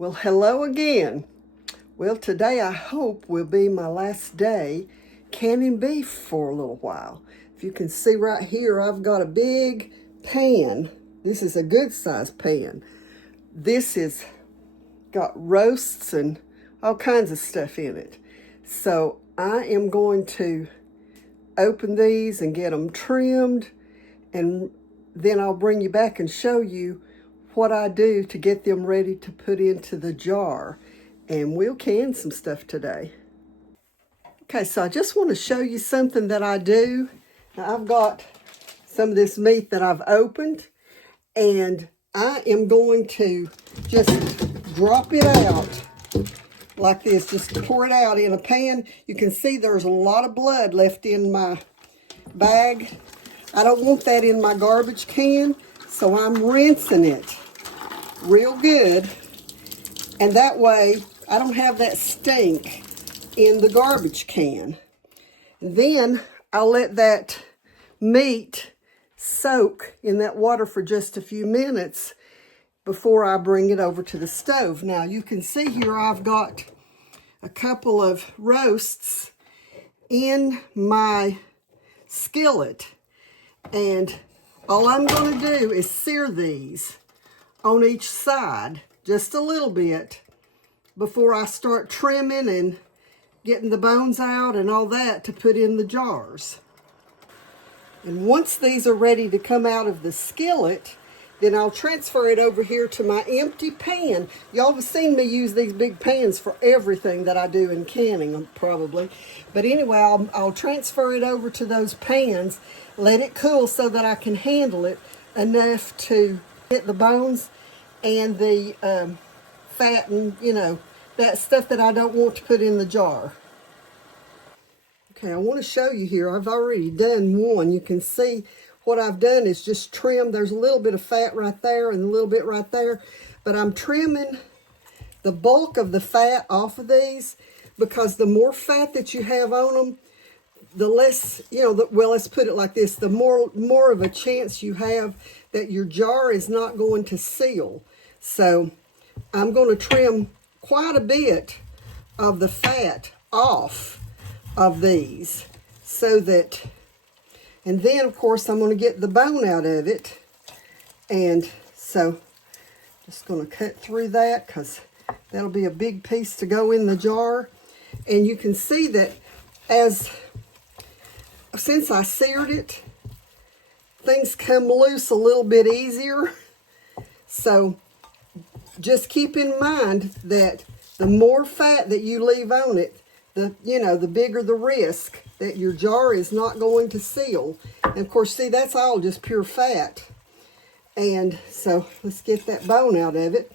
Well, hello again. Well, today I hope will be my last day canning beef for a little while. If you can see right here, I've got a big pan. This is a good size pan. This is got roasts and all kinds of stuff in it. So I am going to open these and get them trimmed, and then I'll bring you back and show you what I do to get them ready to put into the jar, and we'll can some stuff today. Okay, so I just want to show you something that I do. Now, I've got some of this meat that I've opened, and I am going to just drop it out like this. Just pour it out in a pan. You can see there's a lot of blood left in my bag. I don't want that in my garbage can, so I'm rinsing it real good, and that way I don't have that stink in the garbage can. Then I'll let that meat soak in that water for just a few minutes before I bring it over to the stove. Now you can see here I've got a couple of roasts in my skillet, and all I'm going to do is sear these on each side just a little bit before I start trimming and getting the bones out and all that to put in the jars. And once these are ready to come out of the skillet, then I'll transfer it over here to my empty pan. Y'all have seen me use these big pans for everything that I do in canning, probably. But anyway, I'll transfer it over to those pans, let it cool so that I can handle it enough to get the bones and the fat and, that stuff that I don't want to put in the jar. Okay, I want to show you here. I've already done one. You can see what I've done is just trimmed. There's a little bit of fat right there and a little bit right there, but I'm trimming the bulk of the fat off of these, because the more fat that you have on them, the less, well, let's put it like this, the more of a chance you have that your jar is not going to seal. So I'm going to trim quite a bit of the fat off of these so that, and then of course I'm going to get the bone out of it. And so just going to cut through that because that'll be a big piece to go in the jar. And you can see that since I seared it, things come loose a little bit easier. So just keep in mind that the more fat that you leave on it, the bigger the risk that your jar is not going to seal. And of course, see, that's all just pure fat. And so let's get that bone out of it.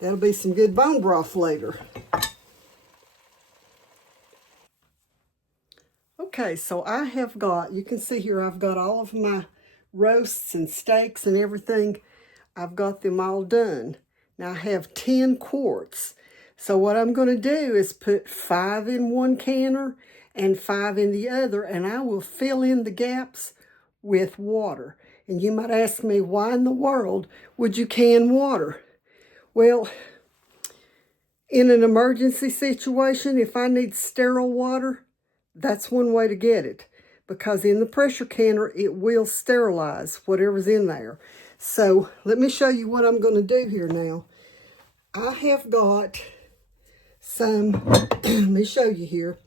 That'll be some good bone broth later. Okay, so I have got, you can see here, I've got all of my roasts and steaks and everything. I've got them all done. Now I have 10 quarts. So what I'm going to do is put 5 in one canner and 5 in the other, and I will fill in the gaps with water. And you might ask me, why in the world would you can water? Well, in an emergency situation, if I need sterile water, that's one way to get it, because in the pressure canner, it will sterilize whatever's in there. So let me show you what I'm going to do here now. I have got some, let me show you here.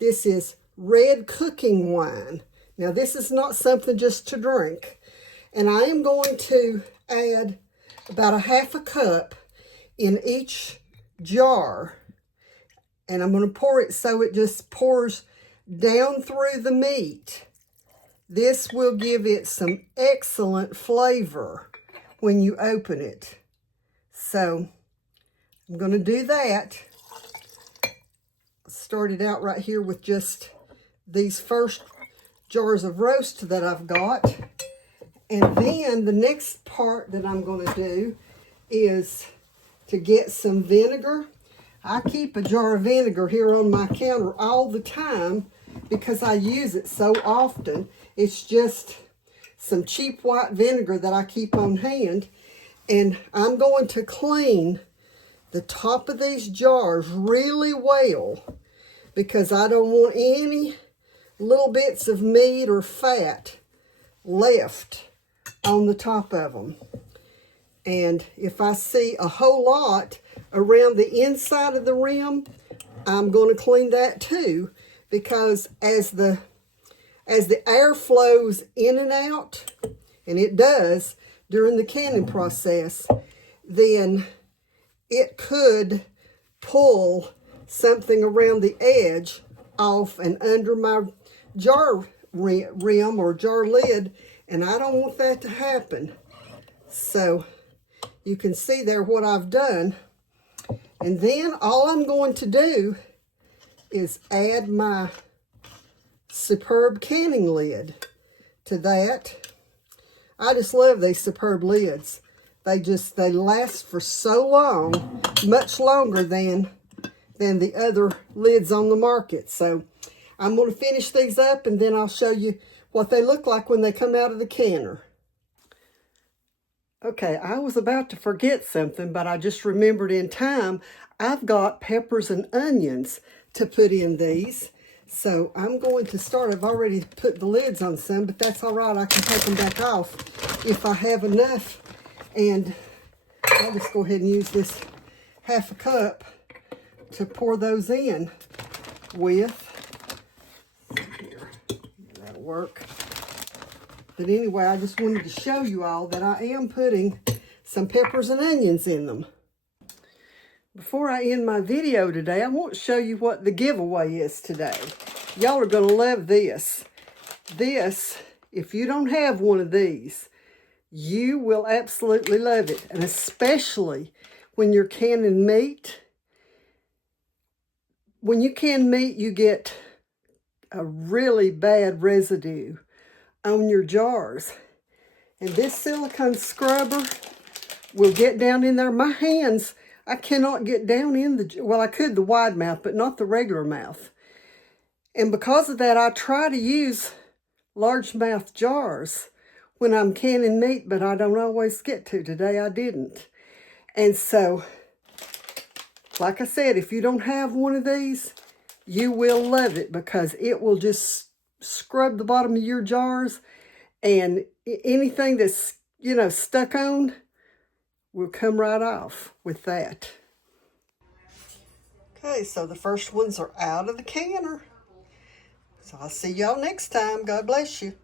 This is red cooking wine. Now this is not something just to drink. And I am going to add about a half a cup in each jar. And I'm going to pour it so it just pours down through the meat. This will give it some excellent flavor when you open it. So I'm going to do that. Started out right here with just these first jars of roast that I've got. And then the next part that I'm going to do is to get some vinegar. I keep a jar of vinegar here on my counter all the time because I use it so often. It's just some cheap white vinegar that I keep on hand. And I'm going to clean the top of these jars really well, because I don't want any little bits of meat or fat left on the top of them. And if I see a whole lot around the inside of the rim, I'm going to clean that too, because as the air flows in and out, and it does during the canning process, then it could pull something around the edge off and under my jar rim or jar lid, and I don't want that to happen. So you can see there what I've done. And then all I'm going to do is add my Superb canning lid to that. I just love these Superb lids. They last for so long, much longer than the other lids on the market. So I'm going to finish these up, and then I'll show you what they look like when they come out of the canner. Okay, I was about to forget something, but I just remembered in time. I've got peppers and onions to put in these. So I'm going to start. I've already put the lids on some, but that's all right. I can take them back off if I have enough. And I'll just go ahead and use this half a cup to pour those in with. Here, that'll work. But anyway, I just wanted to show you all that I am putting some peppers and onions in them. Before I end my video today, I want to show you what the giveaway is today. Y'all are going to love this. This, if you don't have one of these, you will absolutely love it. And especially when you're canning meat. When you can meat, you get a really bad residue on your jars. And this silicone scrubber will get down in there. My hands, I cannot get down in the, well, I could the wide mouth, but not the regular mouth. And because of that, I try to use largemouth jars when I'm canning meat, but I don't always get to. Today I didn't. And so, like I said, if you don't have one of these, you will love it, because it will just scrub the bottom of your jars, and anything that's, stuck on will come right off with that. Okay, so the first ones are out of the canner. So I'll see y'all next time. God bless you.